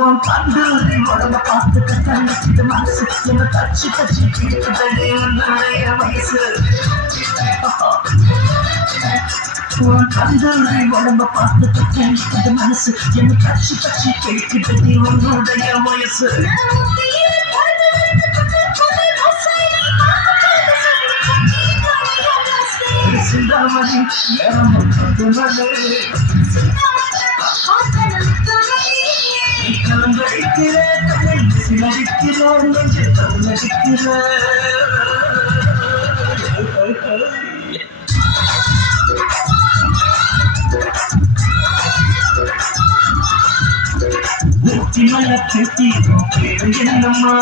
உன் கண்கள் உடம்ப பார்த்துக்க தள்ளிக்கிட்டு மனசு என்ன தச்சு தச்சு பிடிக்குதடி உன்னுடைய வயசு உன் கண்கள் உடம்ப பார்த்துக்க தள்ளிக்கிட்டு மனசு என்ன தச்சு தச்சு பிடிக்குதடி உன்னுடைய வயசு சிந்தாமணி கலங்கடிக்கிற சிலடிக்கிற நெஞ்சு கலங்கடிக்கிற ஊட்டி மலை கட்டி என்னம்மா